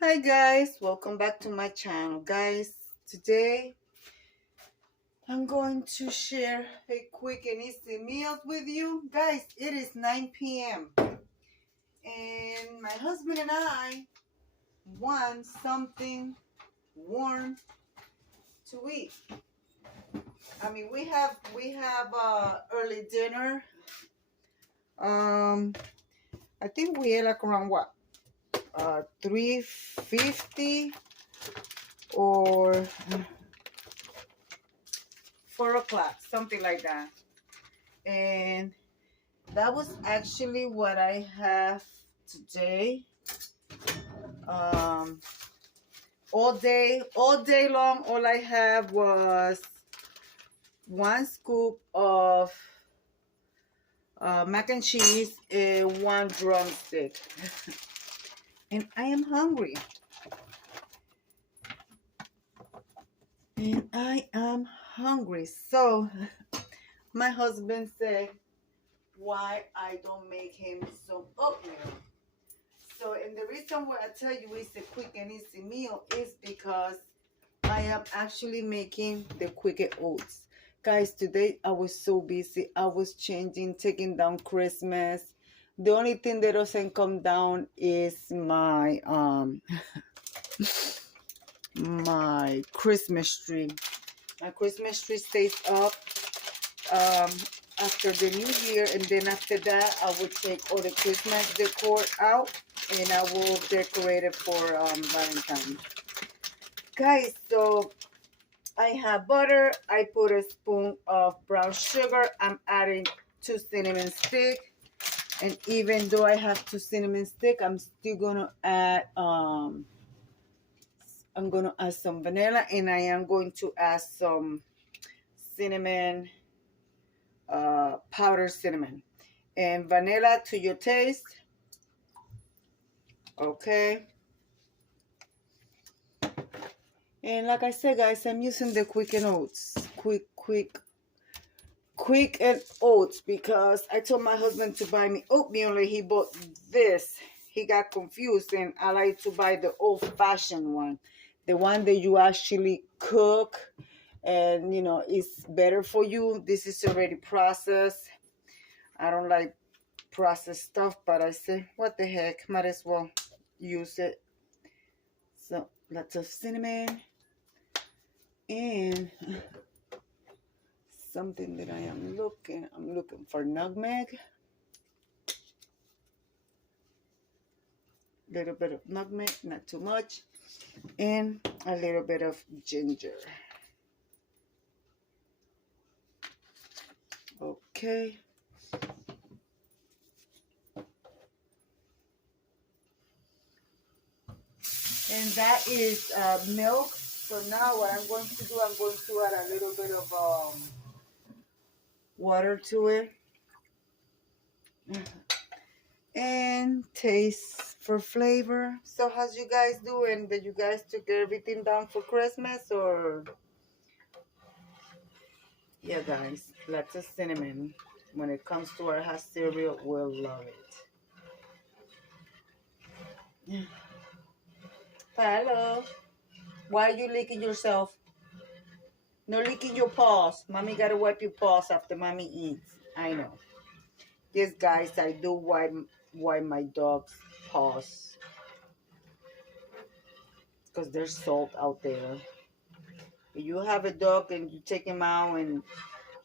Hi guys, welcome back to my channel. Guys, today I'm going to share a quick and easy meal with you. Guys, it is 9 p.m. and my husband and I want something warm to eat. I mean, we have early dinner. Um I think we ate like around what? 3:50 or 4 o'clock, something like that. And that was actually what I have today. Um, all day long, all I have was 1 scoop of mac and cheese and 1 drumstick. And I am hungry. And I am hungry. So my husband said, why I don't make him some oatmeal. So, and the reason why I tell you it's a quick and easy meal is because I am actually making the quicker oats. Guys, today I was so busy. I was changing, taking down Christmas. The only thing that doesn't come down is my my Christmas tree. My Christmas tree stays up um after the new year, and then after that I will take all the Christmas decor out and I will decorate it for Valentine's. Guys, so I have butter. I put a spoon of brown sugar. I'm adding 2 cinnamon sticks. And even though I have 2 cinnamon sticks, I'm still gonna add some vanilla, and I am going to add some cinnamon, powdered cinnamon. And vanilla to your taste. Okay. And like I said, guys, I'm using the quick and oats. Quick and oats, because I told my husband to buy me oatmeal and he bought this. He got confused, and I like to buy the old-fashioned one, the one that you actually cook, and you know it's better for you. This is already processed. I don't like processed stuff, but I say, what the heck, might as well use it. So lots of cinnamon and something that I'm looking for nutmeg. Little bit of nutmeg, not too much, and a little bit of ginger. Okay. And that is milk. So now what I'm going to do, I'm going to add a little bit of water to it. And taste for flavor. So how's you guys doing? Did you guys took everything down for Christmas, or? Yeah, guys, lots of cinnamon. When it comes to our hot cereal, we'll love it. Hello. Why are you licking yourself? No licking your paws. Mommy gotta wipe your paws after mommy eats. I know. Yes, guys, I do wipe my dog's paws, because there's salt out there. If you have a dog and you take him out and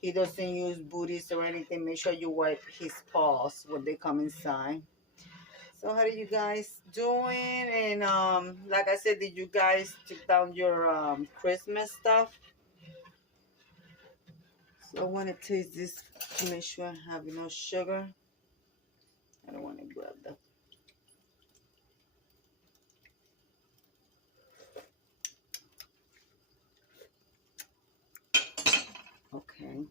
he doesn't use booties or anything, make sure you wipe his paws when they come inside. So how are you guys doing? And like I said, did you guys take down your Christmas stuff? So I want to taste this to make sure I have enough sugar. I don't want to grab that. Okay.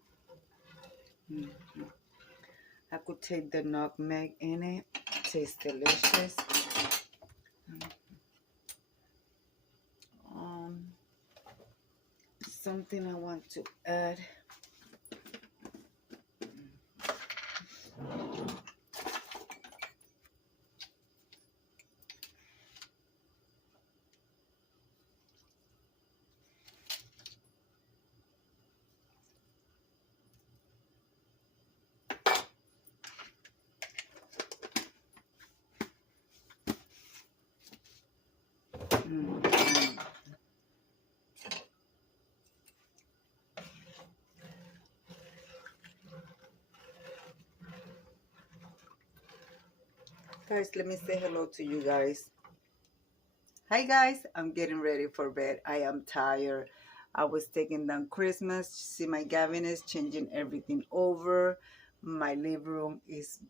I could take the nutmeg in it. Tastes delicious. Something I want to add. Mm. Guys, let me say hello to you guys. Hi guys, I'm getting ready for bed. I am tired. I was taking down Christmas. See my cabinets, changing everything over. My living room is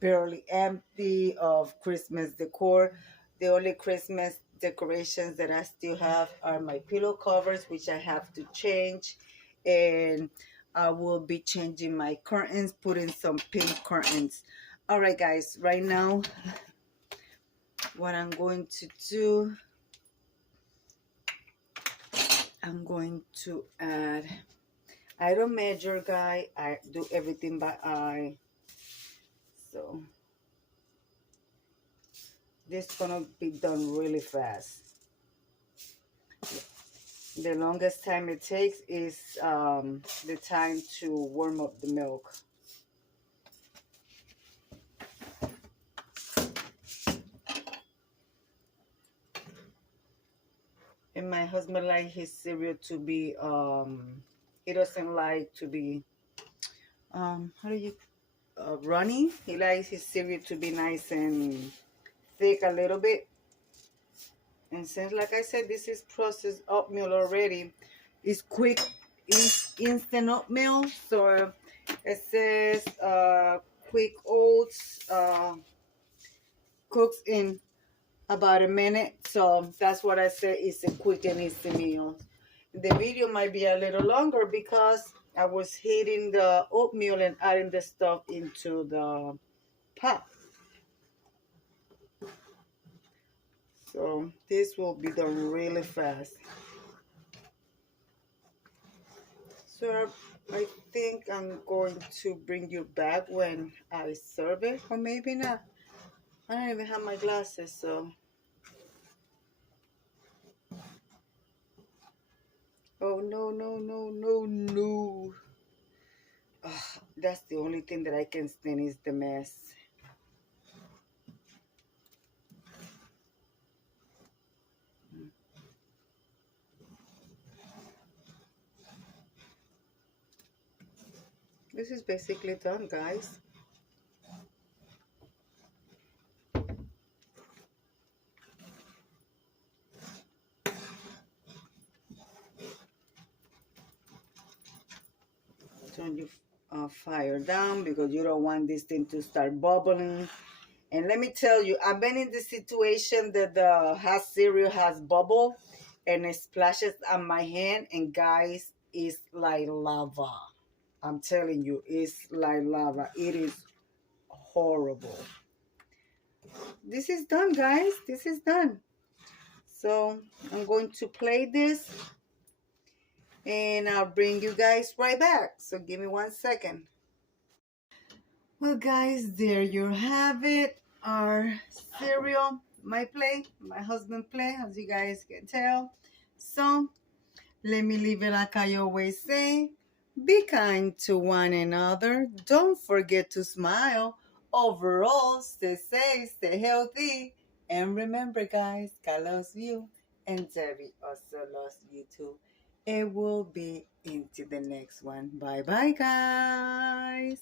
barely empty of Christmas decor. The only Christmas decorations that I still have are my pillow covers, which I have to change. And I will be changing my curtains, putting some pink curtains. All right, guys, right now, what I'm going to do, I'm going to add, I don't measure, guy. I do everything by eye. So this is gonna be done really fast. The longest time it takes is the time to warm up the milk. And my husband likes his cereal to be, he doesn't like to be, how do you, runny. He likes his cereal to be nice and thick a little bit. And since, like I said, this is processed oatmeal already, it's quick, it's instant oatmeal. So it says quick oats, cooks in about a minute. So that's what I say is a quick and easy meal. The video might be a little longer because I was heating the oatmeal and adding the stuff into the pot. So this will be done really fast. So I think I'm going to bring you back when I serve it, or maybe not. I don't even have my glasses, so. Oh, no, no, no, no, no. Ugh, that's the only thing that I can stand is the mess. This is basically done, guys. Turn your fire down because you don't want this thing to start bubbling. And let me tell you, I've been in the situation that the hot cereal has bubble and it splashes on my hand, and guys, it's like lava. I'm telling you, it's like lava. It is horrible. This is done, guys. This is done. So I'm going to play this and I'll bring you guys right back. So give me 1 second. Well, guys, there you have it. Our cereal, my play, my husband play, as you guys can tell. So let me leave it like I always say. Be kind to one another. Don't forget to smile. Overall, stay safe, stay healthy. And remember, guys, God loves you. And Debbie also loves you too. It will be into the next one. Bye-bye, guys.